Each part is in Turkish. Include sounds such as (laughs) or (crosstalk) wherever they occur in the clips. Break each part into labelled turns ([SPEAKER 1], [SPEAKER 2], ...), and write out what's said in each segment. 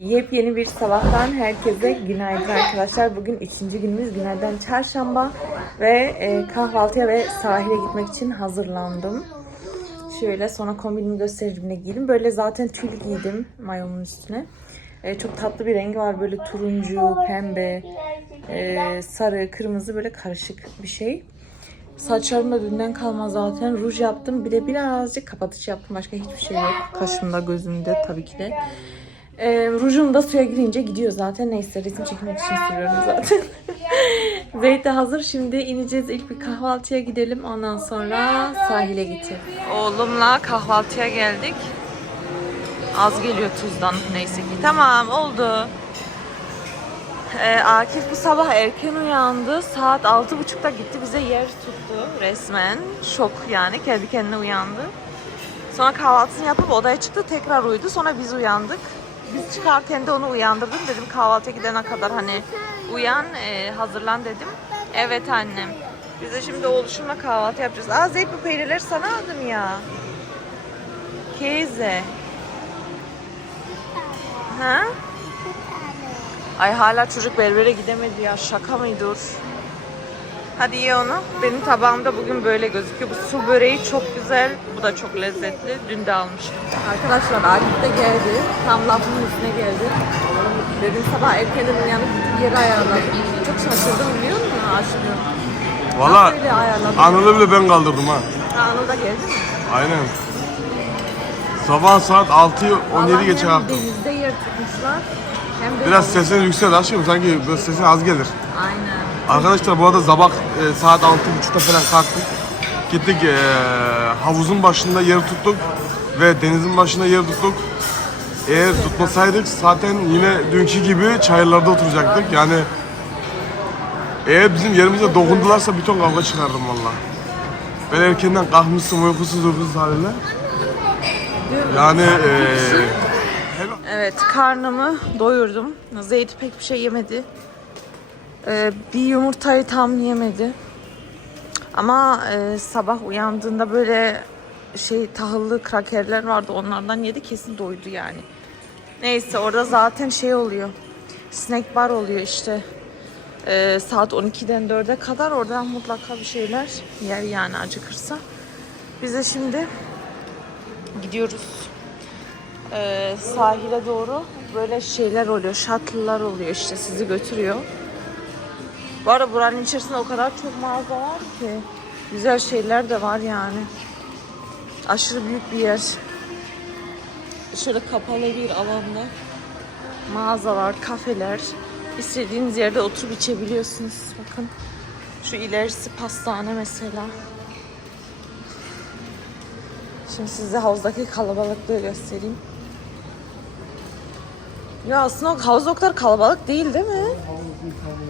[SPEAKER 1] Yepyeni bir sabahtan herkese günaydın arkadaşlar. Bugün üçüncü günümüz günlerden çarşamba ve e, kahvaltıya ve sahile gitmek için hazırlandım. Şöyle sonra kombinimi göstereceğim ne giydim. Böyle zaten tül giydim mayomun üstüne. E, çok tatlı bir rengi var böyle turuncu, pembe, e, sarı, kırmızı böyle karışık bir şey. Saçlarım da dünden kalma zaten. Ruj yaptım. Bir de birazcık kapatıcı yaptım. Başka hiçbir şey yok. Kaşımda, gözümde tabii ki de. Ee, rujum da suya girince gidiyor zaten. Neyse resim çekmek için sürüyorum zaten. (laughs) Zeyt de hazır. Şimdi ineceğiz. İlk bir kahvaltıya gidelim. Ondan sonra sahile gideceğiz. Oğlumla kahvaltıya geldik. Az geliyor tuzdan neyse ki. Tamam oldu. Ee, Akif bu sabah erken uyandı. Saat 6.30'da gitti. Bize yer tuttu resmen. Şok yani. Kendi kendine uyandı. Sonra kahvaltısını yapıp odaya çıktı. Tekrar uyudu. Sonra biz uyandık. Biz çıkarken de onu uyandırdım. Dedim kahvaltıya gidene kadar hani uyan, e, hazırlan dedim. Evet annem. Biz de şimdi oğluşumla kahvaltı yapacağız. Aa Zeynep bu peynirleri sana aldım ya. Keyze. Ha? Ay hala çocuk berbere gidemedi ya. Şaka mı dur? Hadi ye onu. Benim tabağımda bugün böyle gözüküyor. Bu su böreği çok güzel. Bu da çok lezzetli. Dün de almıştım. Arkadaşlar Akif de geldi. Tam lafımın üstüne geldi. Dedim sabah erkenden uyanıp gidip yeri ayarladım. Çok şaşırdım biliyor musun aşkım?
[SPEAKER 2] Valla? Anıl'ı bile ben kaldırdım ha.
[SPEAKER 1] Anıl da geldi mi?
[SPEAKER 2] Aynen. Sabah saat 6'yı 17
[SPEAKER 1] Vallahi
[SPEAKER 2] geçe
[SPEAKER 1] hem
[SPEAKER 2] kalktım.
[SPEAKER 1] denizde yer tutmuşlar. Hem de
[SPEAKER 2] Biraz sesini yükselt aşkım sanki sesin az gelir.
[SPEAKER 1] Aynen.
[SPEAKER 2] Arkadaşlar bu arada sabah e, saat 6.30'da falan kalktık. Gittik e, havuzun başında yer tuttuk ve denizin başında yer tuttuk. Eğer tutmasaydık zaten yine dünkü gibi çayırlarda oturacaktık. Yani eğer bizim yerimize dokundularsa bir ton kavga çıkardım valla. Ben erkenden kalkmışsın uykusuz uykusuz halinde. Yani e,
[SPEAKER 1] Evet karnımı doyurdum. Zeyt pek bir şey yemedi. Ee, bir yumurtayı tam yemedi. Ama e, sabah uyandığında böyle şey tahıllı krakerler vardı onlardan yedi kesin doydu yani. Neyse orada zaten şey oluyor. Snack bar oluyor işte. Ee, saat 12'den 4'e kadar oradan mutlaka bir şeyler yer yani acıkırsa. Biz de şimdi gidiyoruz e, sahile doğru böyle şeyler oluyor. Shuttle'lar oluyor işte sizi götürüyor. Bu arada buranın içerisinde o kadar çok mağaza var ki. Güzel şeyler de var yani. Aşırı büyük bir yer. Şöyle kapalı bir alanda mağazalar, kafeler. İstediğiniz yerde oturup içebiliyorsunuz. Bakın. Şu ilerisi pastane mesela. Şimdi size havuzdaki kalabalıklığı göstereyim. Ya aslında havuz o kadar kalabalık değil değil mi?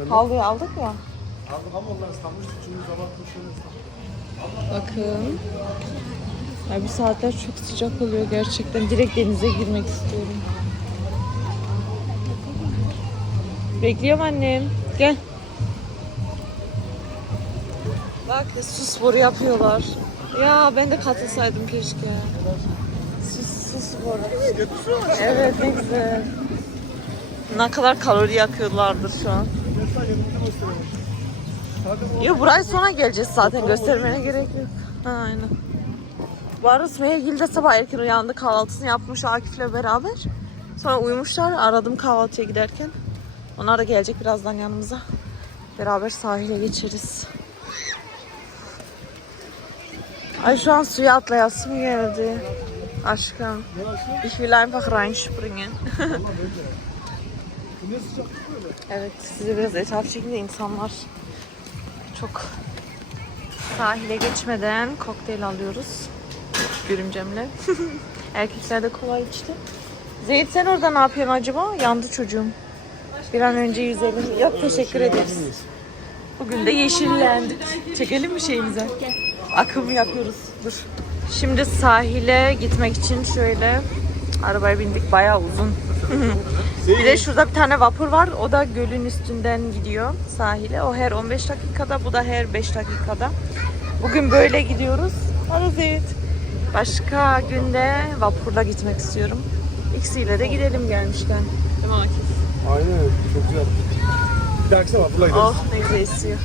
[SPEAKER 1] Havluyu aldık ya. Bakın. Ya bir saatler çok sıcak oluyor gerçekten. Direkt denize girmek istiyorum. Bekliyorum annem. Gel. Bak su sporu yapıyorlar. Ya ben de katılsaydım keşke. Su, su sporu. Evet ne güzel. Ne kadar kalori yakıyorlardır şu an. Yo buraya sonra geleceğiz zaten göstermene gerek yok. Ha, aynen. Bu arada de sabah erken uyandı kahvaltısını yapmış Akif'le beraber. Sonra uyumuşlar aradım kahvaltıya giderken. Onlar da gelecek birazdan yanımıza. Beraber sahile geçeriz. Ay şu an suya atlayasım geldi. Aşkım. Ich will einfach reinspringen. Evet size biraz etraf çekince insanlar çok sahile geçmeden kokteyl alıyoruz. Görümcemle. (laughs) Erkekler de kolay içti. Zeyt sen orada ne yapıyorsun acaba? Yandı çocuğum. Bir an önce yüzelim. Yok teşekkür ederiz. Bugün de yeşillendik. Çekelim mi şeyimize? Akım yapıyoruz. Dur. Şimdi sahile gitmek için şöyle arabaya bindik. Bayağı uzun. (laughs) bir de şurada bir tane vapur var. O da gölün üstünden gidiyor sahile. O her 15 dakikada, bu da her 5 dakikada. Bugün böyle gidiyoruz. Hadi Zeyt. Başka günde vapurla gitmek istiyorum. İkisiyle de gidelim gelmişken. Değil mi Akif?
[SPEAKER 2] Aynen çok güzel. Bir dahaki sefer buraya gideriz.
[SPEAKER 1] Oh ne güzel esiyor.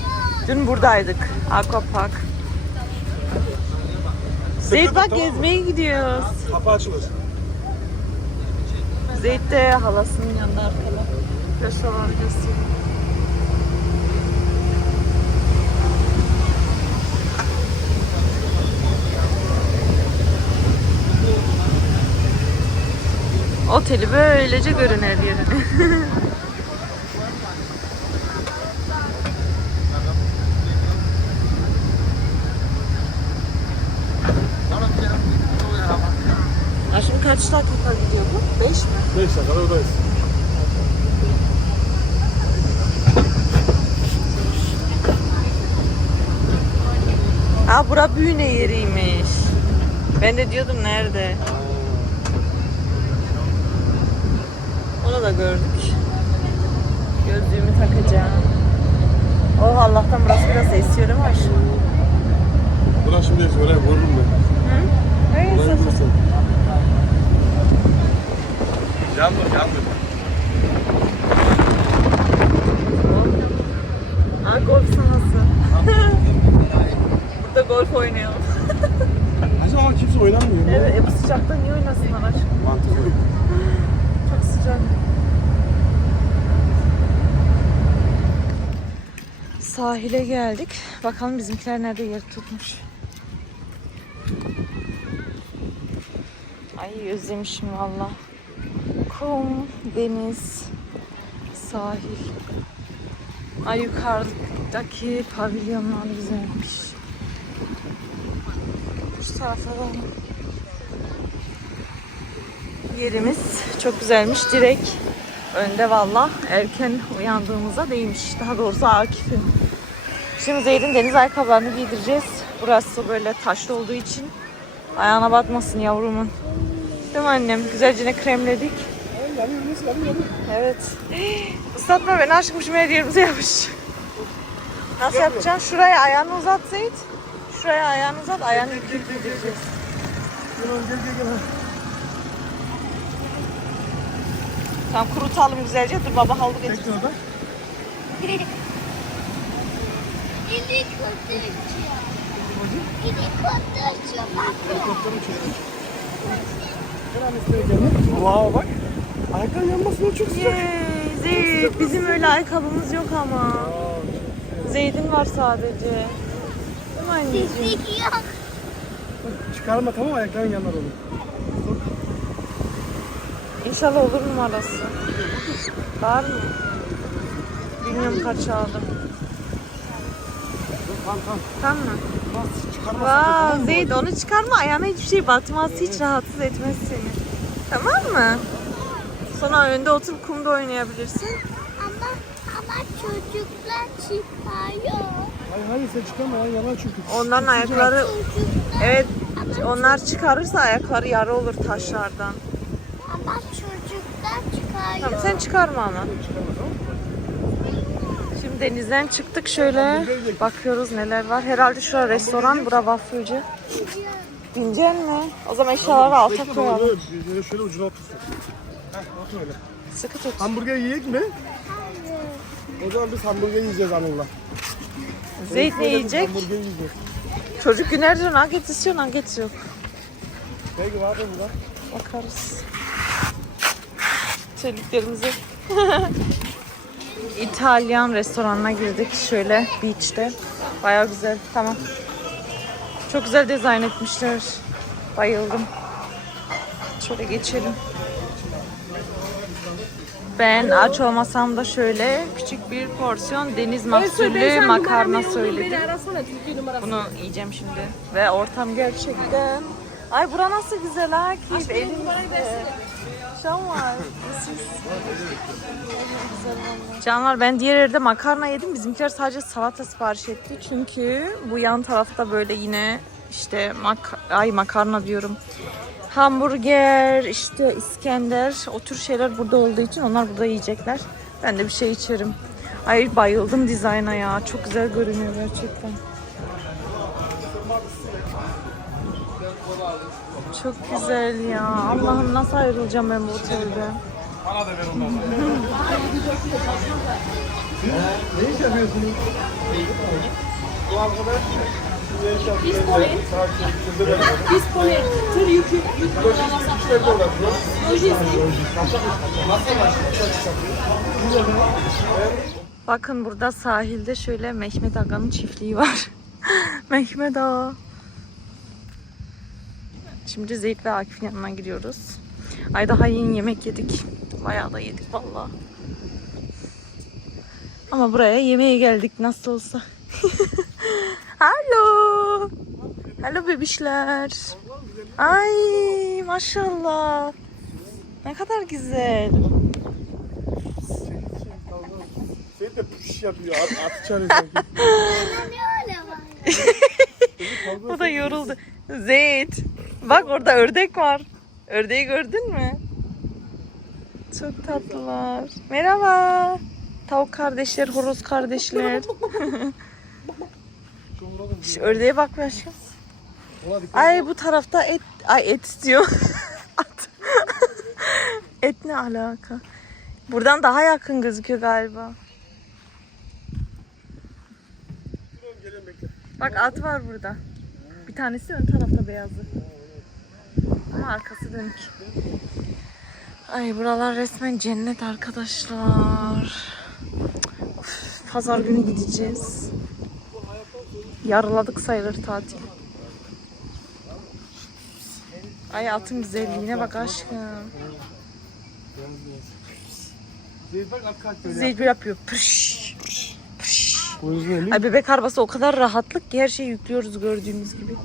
[SPEAKER 1] Dün buradaydık. Aqua Park. Zeyt bak gezmeye gidiyoruz.
[SPEAKER 2] Kapı açılır.
[SPEAKER 1] Zeyt halasının yanında arkada. Restoran gösteriyor. Oteli böylece görün her yerini. Ya şimdi kaç dakika gidiyor bu? 5 mi?
[SPEAKER 2] 5 dakika oradayız.
[SPEAKER 1] Aa bura büyüne yeriymiş. Ben de diyordum nerede? Onu da gördük. Gözlüğümü takacağım. Oh Allah'tan burası biraz esiyor ama aşkım.
[SPEAKER 2] Buna şimdi oraya vururum ben.
[SPEAKER 1] Neyse.
[SPEAKER 2] Oraya vurursun. Yandır yandır.
[SPEAKER 1] Aa golf sahası. (laughs) Burada golf oynayalım. (laughs)
[SPEAKER 2] Acaba ama kimse oynamıyor. mu?
[SPEAKER 1] Evet, e bu sıcakta niye oynasınlar aşkım?
[SPEAKER 2] Mantıklı. (laughs)
[SPEAKER 1] Çok sıcak. Sahile geldik. Bakalım bizimkiler nerede yer tutmuş. Ay özlemişim valla. Kum, deniz, sahil. Ay yukarıdaki pavilyonlar güzelmiş. Şu tarafa Yerimiz çok güzelmiş. Direkt önde valla. Erken uyandığımıza değmiş. Daha doğrusu Akif'in. Şimdi Zeyd'in deniz ayakkabılarını giydireceğiz. Burası böyle taşlı olduğu için ayağına batmasın yavrumun. Değil mi annem? Güzelce ne kremledik. Evet. Islatma beni aşkım şimdi her yerimize yapış. Nasıl yapacaksın? Şuraya ayağını uzat Zeyd. Şuraya ayağını uzat. Ayağını yıkayıp giydireceğiz.
[SPEAKER 2] Gel gel gel. gel.
[SPEAKER 1] Tamam kurutalım güzelce. Dur baba havlu getir.
[SPEAKER 2] Bekle orada.
[SPEAKER 3] Helikopter uçuyor. Helikopter uçuyor. Bak.
[SPEAKER 2] Wow bak. Ayakların yanmasın o çok sıcak.
[SPEAKER 1] Zeyd. Bizim öyle ayakkabımız yok ama. Zeyd'in var sadece. Değil mi anneciğim?
[SPEAKER 3] Fizik yok.
[SPEAKER 2] Çıkarma tamam ayakların yanar onu.
[SPEAKER 1] İnşallah olur numarası. Var mı? Bilmiyorum kaç aldım.
[SPEAKER 2] Tamam tamam.
[SPEAKER 1] Tamam mı?
[SPEAKER 2] Bas çıkarma.
[SPEAKER 1] Zeyd onu çıkarma ayağına hiçbir şey batmaz. Hiç rahatsız etmez seni. Tamam mı? Sonra önde oturup kumda oynayabilirsin.
[SPEAKER 3] Ama ama çocuklar çıkıyor.
[SPEAKER 2] Hayır hayır sen çıkarma ya yanar çünkü.
[SPEAKER 1] Onların ayakları
[SPEAKER 3] Çocuklar
[SPEAKER 1] evet onlar çıkarırsa ayakları yara olur taşlardan.
[SPEAKER 3] ama çocuklar çıkıyor.
[SPEAKER 1] Tamam sen çıkarma ama. Şimdi denizden çıktık şöyle bakıyoruz neler var. Herhalde şurada restoran, bura wafflecı. Binecek mi? O zaman eşyaları alta koyalım.
[SPEAKER 2] şöyle ucuna otursun. Öyle.
[SPEAKER 1] Sıkı tut.
[SPEAKER 2] Hamburger yiyecek mi? O zaman biz hamburger yiyeceğiz Anıl'la.
[SPEAKER 1] Zeyt ne yiyecek?
[SPEAKER 2] Hamburger yiyeceğiz.
[SPEAKER 1] Çocuk günlerdir nugget istiyor, nugget yok.
[SPEAKER 2] Peki var mı burada?
[SPEAKER 1] Bakarız. Terliklerimizi. (laughs) İtalyan restoranına girdik şöyle beach'te. Baya güzel. Tamam. Çok güzel dizayn etmişler. Bayıldım. Şöyle geçelim. Ben aç olmasam da şöyle küçük bir porsiyon deniz mahsullü makarna söyledim. Bunu yiyeceğim şimdi. Ve ortam gerçekten. Ay bura nasıl güzel ha ki elimizde. Şam var. Canlar ben diğer yerde makarna yedim. Bizimkiler sadece salata sipariş etti. Çünkü bu yan tarafta böyle yine işte mak ay makarna diyorum. Hamburger, işte İskender, o tür şeyler burada olduğu için onlar burada yiyecekler. Ben de bir şey içerim. Ay bayıldım dizayna ya. Çok güzel görünüyor gerçekten. Çok güzel ya. Allah'ım nasıl ayrılacağım ben bu otelden.
[SPEAKER 2] Bana da ver ondan.
[SPEAKER 4] Ne iş yapıyorsunuz?
[SPEAKER 2] Bu arkadaş
[SPEAKER 5] dispone tır yükü yük
[SPEAKER 1] Bakın burada sahilde şöyle Mehmet Aga'nın çiftliği var. (laughs) Mehmet Ağa. Şimdi Zeyt ve Akif'in yanına gidiyoruz. Ay daha yeni yemek yedik. Bayağı da yedik vallahi. Ama buraya yemeğe geldik nasıl olsa. (laughs) Hello. Hello bebişler. Ay maşallah. Ne kadar güzel.
[SPEAKER 2] Seyit de puş yapıyor. At,
[SPEAKER 3] öyle var? (laughs)
[SPEAKER 1] O da yoruldu. Zeyt. Bak orada ördek var. Ördeği gördün mü? Çok tatlılar. Merhaba. Tavuk kardeşler, horoz kardeşler. (laughs) Şu ördeğe bak başka. Ay bu tarafta et, ay et istiyor. (laughs) At. et ne alaka? Buradan daha yakın gözüküyor galiba. Bak at var burada. Bir tanesi ön tarafta beyazı. Ama arkası dönük. Ay buralar resmen cennet arkadaşlar. Of, pazar günü gideceğiz. Yarıladık sayılır tatil. Ay atın güzelliğine bak aşkım. Bir yapıyor. Pırş, pırş. Ay bebek arabası o kadar rahatlık ki her şeyi yüklüyoruz gördüğünüz gibi.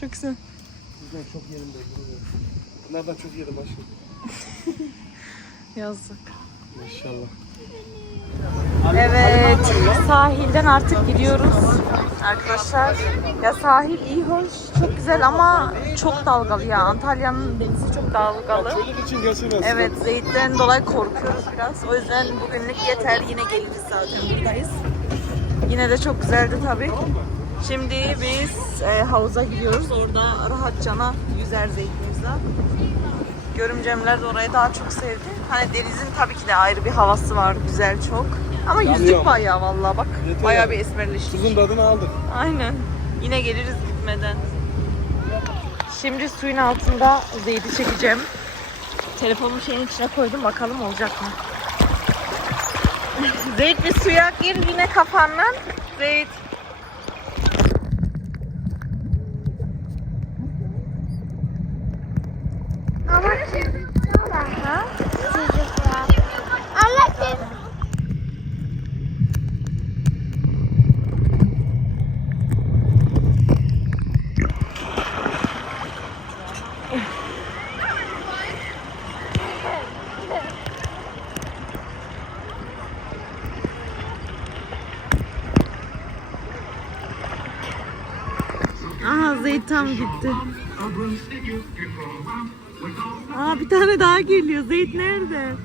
[SPEAKER 1] Çok güzel.
[SPEAKER 2] Çok yerim. Bunlardan çok yerim aşkım. (laughs)
[SPEAKER 1] Yazık.
[SPEAKER 2] Maşallah.
[SPEAKER 1] Evet, sahilden artık gidiyoruz arkadaşlar. Ya sahil iyi hoş, çok güzel ama çok dalgalı ya. Antalya'nın denizi çok dalgalı.
[SPEAKER 2] Çocuk için geçemez.
[SPEAKER 1] Evet, Zeyt'ten dolayı korkuyoruz biraz. O yüzden bugünlük yeter. Yine geliriz zaten buradayız. Yine de çok güzeldi tabii. Şimdi biz e, havuza gidiyoruz. Orada rahatçana yüzer Zeyt Mirza. Görümcemler de orayı daha çok sevdi. Hani denizin tabii ki de ayrı bir havası var. Güzel çok. Ama yüzdük
[SPEAKER 2] Yanıyorum.
[SPEAKER 1] bayağı vallahi bak.
[SPEAKER 2] Yeter
[SPEAKER 1] Bayağı
[SPEAKER 2] ya.
[SPEAKER 1] bir esmerleştik.
[SPEAKER 2] Tuzun tadını aldık.
[SPEAKER 1] Aynen. Yine geliriz gitmeden. Şimdi suyun altında Zeyt'i çekeceğim. Telefonumu şeyin içine koydum. Bakalım olacak mı? (laughs) Zeyt bir suya gir yine kafandan. Zeyt.
[SPEAKER 3] Ama çocuklar. Ha? Çocuklar. Ama çocuklar.
[SPEAKER 1] Aha Zeyt tam gitti. Aa bir tane daha geliyor. Zeyt nerede?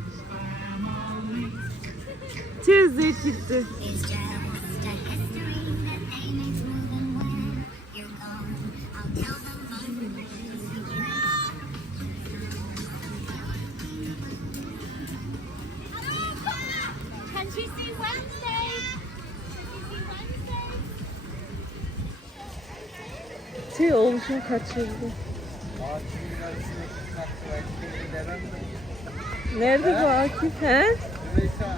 [SPEAKER 1] Tüh Zeyt gitti.
[SPEAKER 3] Can she see Wednesday?
[SPEAKER 1] Tüh oluşum kaçırdı. Nerede bu Akif he?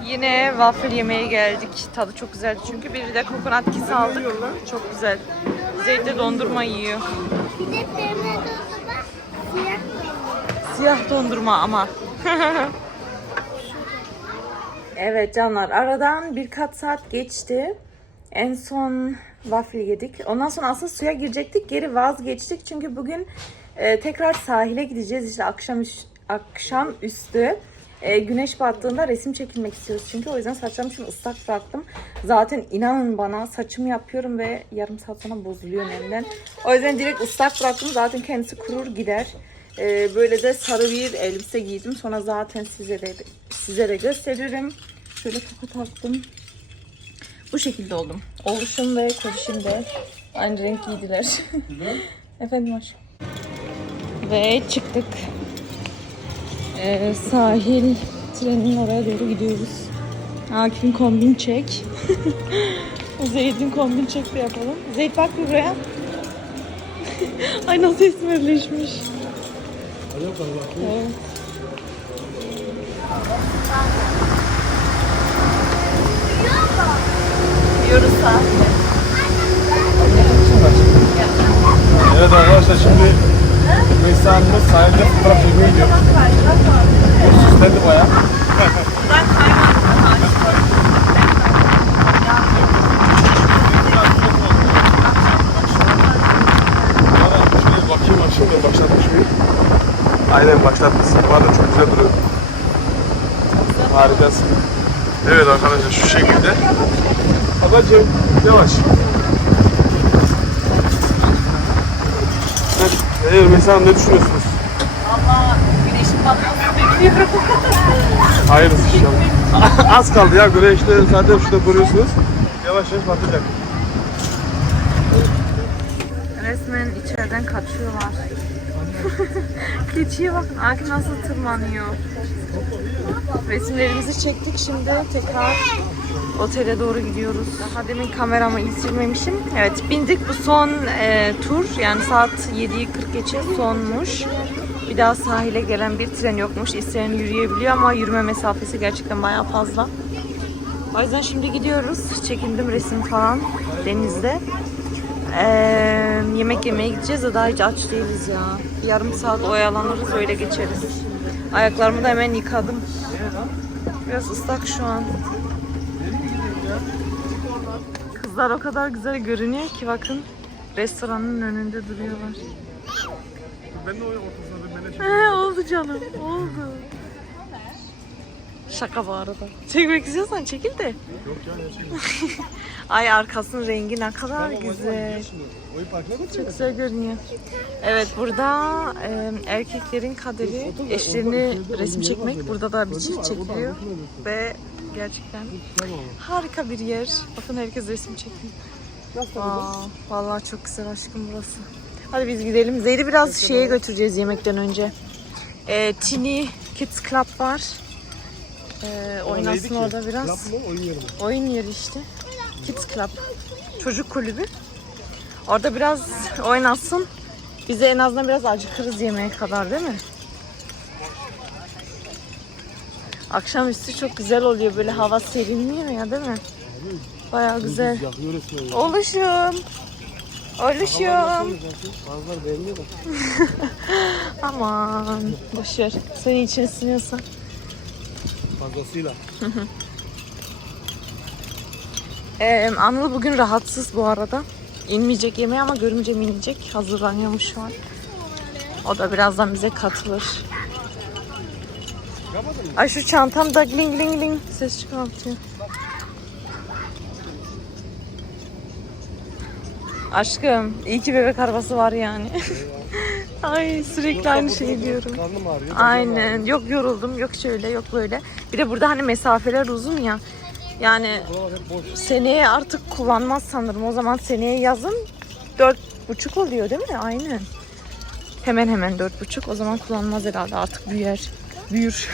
[SPEAKER 1] Yine waffle yemeye geldik. Tadı çok güzeldi çünkü biri de kokonat kisi aldık. Çok güzel. Zeyt de dondurma yiyor.
[SPEAKER 3] Bir. Siyah
[SPEAKER 1] dondurma ama. (laughs) evet canlar aradan birkaç saat geçti. En son waffle yedik. Ondan sonra aslında suya girecektik. Geri vazgeçtik. Çünkü bugün e, tekrar sahile gideceğiz. İşte akşam akşam üstü. E, güneş battığında resim çekilmek istiyoruz çünkü. O yüzden saçlarımı şimdi ıslak bıraktım. Zaten inanın bana saçımı yapıyorum ve yarım saat sonra bozuluyor nemden. O yüzden direkt ıslak bıraktım. Zaten kendisi kurur gider. E, böyle de sarı bir elbise giydim. Sonra zaten size de size de gösteririm. Şöyle toka taktım. Bu şekilde oldum. Oluşum ve koşum da aynı renk giydiler. (laughs) Efendim aşkım. Ve çıktık. Ee, sahil trenin oraya doğru gidiyoruz. Akif'in kombin çek. (laughs) Zeyt'in kombin çek de yapalım. Zeyt bak bir buraya. (laughs) Ay nasıl esmerleşmiş. Evet. Gidiyoruz sahile.
[SPEAKER 2] Evet arkadaşlar şimdi Rümeysa Hanım'ın sahilde fotoğraf çekmeye gidiyor. Süslendi. Şöyle bakayım açayım da başlatmış mıyım? Aynen başlatmışsın. Bu arada çok güzel duruyor. Harikasın. Evet arkadaşlar şu şekilde. Ablacığım yavaş. Evet mesela ne düşünüyorsunuz?
[SPEAKER 1] Valla güneşin batmasını bekliyorum. (laughs)
[SPEAKER 2] Hayırlısı inşallah. (laughs) Az kaldı ya güneş işte zaten şurada görüyorsunuz. Yavaş yavaş batacak.
[SPEAKER 1] Resmen içeriden kaçıyorlar. (laughs) Keçiye bakın Akif nasıl tırmanıyor. Resimlerimizi çektik şimdi tekrar otele doğru gidiyoruz. Daha demin kameramı iyi. Evet bindik bu son e, tur yani saat 7'yi 40 geçe sonmuş. Bir daha sahile gelen bir tren yokmuş. İsteyen yürüyebiliyor ama yürüme mesafesi gerçekten bayağı fazla. O yüzden şimdi gidiyoruz. Çekindim resim falan denizde. Ee, yemek yemeye gideceğiz de daha hiç aç değiliz ya. Yarım saat oyalanırız öyle geçeriz. Ayaklarımı da hemen yıkadım. Biraz ıslak şu an. Kızlar o kadar güzel görünüyor ki bakın. Restoranın önünde duruyorlar.
[SPEAKER 2] Ben de o de
[SPEAKER 1] He, oldu canım, oldu. Şaka bu arada. Çekmek istiyorsan çekil de.
[SPEAKER 2] Yok ya ne çekeyim. (laughs)
[SPEAKER 1] Ay arkasının rengi ne kadar güzel.
[SPEAKER 2] Parkına mı
[SPEAKER 1] Çok güzel görünüyor. Evet burada e, erkeklerin kaderi eşlerini resim çekmek. Burada da bir çift çekiliyor. Ve gerçekten harika bir yer. Bakın herkes resim çekiyor. Wow, vallahi çok güzel aşkım burası. Hadi biz gidelim. Zeyd'i biraz şeye götüreceğiz yemekten önce. E, Tini Kids Club var. E, oynasın orada biraz.
[SPEAKER 2] Laf mı oyun yeri mi?
[SPEAKER 1] Oyun yeri işte. Kids Club. Çocuk kulübü. Orada biraz oynasın. Bize en azından biraz acıkırız yemeğe kadar değil mi? Akşamüstü çok güzel oluyor. Böyle hava serinliyor ya değil mi? Bayağı güzel. Oluşum. Oluşum. (laughs) Aman. Boşver. Senin için ısınıyorsa.
[SPEAKER 2] Fazlasıyla. (laughs)
[SPEAKER 1] Ee, Anıl bugün rahatsız bu arada. İnmeyecek yemeğe ama görünce mi inecek? Hazırlanıyormuş şu an. O da birazdan bize katılır. Ay şu çantam da gling gling gling ses çıkartıyor. Aşkım iyi ki bebek arabası var yani. (laughs) Ay sürekli aynı şeyi diyorum. Aynen. Yok yoruldum, yok şöyle, yok böyle. Bir de burada hani mesafeler uzun ya. Yani seneye artık kullanmaz sanırım. O zaman seneye yazın dört buçuk oluyor değil mi? Aynen. Hemen hemen dört buçuk. O zaman kullanmaz herhalde. Artık büyür. Büyür.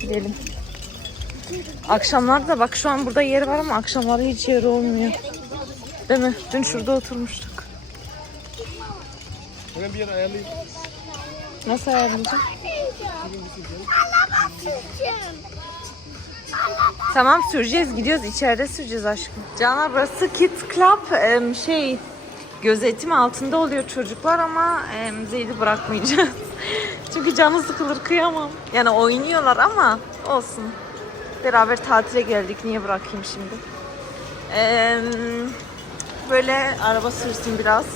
[SPEAKER 1] Gidelim. Akşamlarda bak şu an burada yer var ama akşamları hiç yer olmuyor. Değil mi? Dün şurada oturmuştuk.
[SPEAKER 2] Hemen bir yer ayarlayayım.
[SPEAKER 1] Nasıl ayarlayacağım? Tamam süreceğiz gidiyoruz içeride süreceğiz aşkım. Canan burası Kids Club şey gözetim altında oluyor çocuklar ama Zeyd'i bırakmayacağız. Çünkü canı sıkılır kıyamam. Yani oynuyorlar ama olsun. Beraber tatile geldik niye bırakayım şimdi. Em, böyle araba sürsün biraz.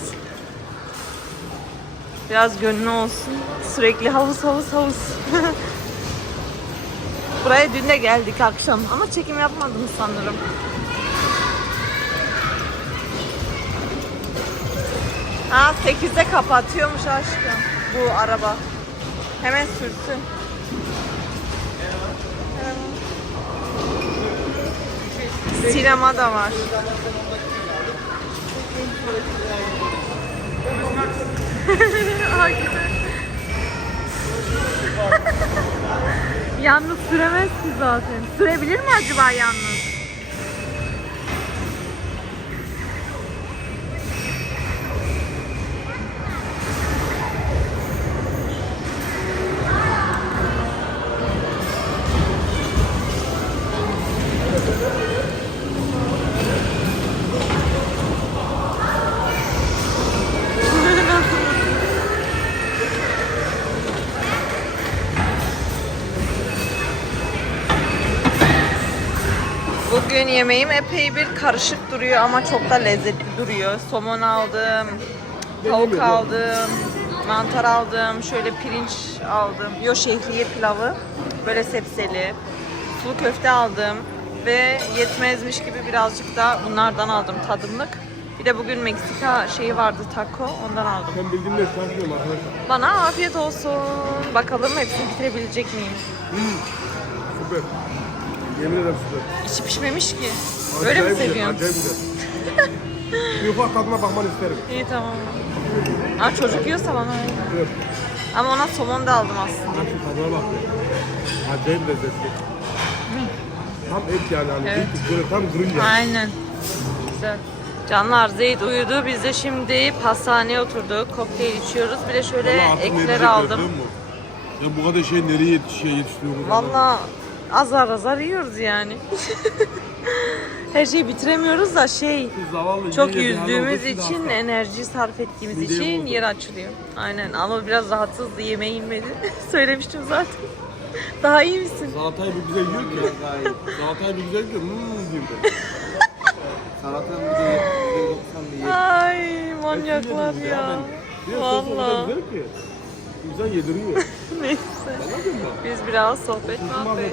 [SPEAKER 1] Biraz gönlü olsun. Sürekli havuz havuz havuz. (laughs) Buraya dün de geldik akşam ama çekim yapmadım sanırım. Ha 8'de kapatıyormuş aşkım bu araba. Hemen sürsün. Sinema da var. yalnız süremezsin zaten. Sürebilir mi acaba yalnız? Bugün yemeğim epey bir karışık duruyor ama çok da lezzetli duruyor. Somon aldım, tavuk aldım, mantar aldım, şöyle pirinç aldım. Yo şehriye pilavı, böyle sebzeli. Sulu köfte aldım ve yetmezmiş gibi birazcık da bunlardan aldım tadımlık. Bir de bugün Meksika şeyi vardı taco, ondan aldım.
[SPEAKER 2] Ben bildiğimde sarkıyorum arkadaşlar.
[SPEAKER 1] Bana afiyet olsun. Bakalım hepsini bitirebilecek miyim?
[SPEAKER 2] Süper. Yemin ederim süper.
[SPEAKER 1] İçi pişmemiş ki. Böyle mi
[SPEAKER 2] Acayip güzel,
[SPEAKER 1] seviyorsun?
[SPEAKER 2] Acayip güzel. (laughs) Bir ufak tadına bakmanı isterim.
[SPEAKER 1] İyi tamam. Aa, çocuk yiyorsa bana öyle.
[SPEAKER 2] Evet.
[SPEAKER 1] Ama ona somon da aldım aslında.
[SPEAKER 2] Bak şu tadına bak. be. Acayip lezzetli. Tam et yani hani
[SPEAKER 1] Evet.
[SPEAKER 2] evet. böyle tam grill yani.
[SPEAKER 1] Aynen. Güzel. Canlar Zeyd uyudu. Biz de şimdi pastaneye oturduk. Kokteyl içiyoruz. Bir de şöyle
[SPEAKER 2] Vallahi diyecekler
[SPEAKER 1] aldım.
[SPEAKER 2] Ya bu kadar şey nereye yetişiyor, yetiştiriyor bu kadar?
[SPEAKER 1] Valla azar azar yiyoruz yani. (laughs) Her şeyi bitiremiyoruz da şey
[SPEAKER 2] zavallı
[SPEAKER 1] çok yüzdüğümüz için enerji sarf ettiğimiz
[SPEAKER 2] Mideye
[SPEAKER 1] için
[SPEAKER 2] vurdu.
[SPEAKER 1] yer açılıyor. Aynen ama biraz rahatsızdı yemeği inmedi. (laughs) Söylemiştim zaten. (laughs) Daha iyi misin?
[SPEAKER 2] Salatayı bir güzel yiyor ki. Salatayı bir güzel yiyor. Hmm diyeyim ben.
[SPEAKER 4] Salatanın bir %90 bir
[SPEAKER 1] Ay manyaklar ya. Valla.
[SPEAKER 2] Güzel yediriyor. (laughs)
[SPEAKER 1] Neyse. Biz biraz sohbet muhabbet.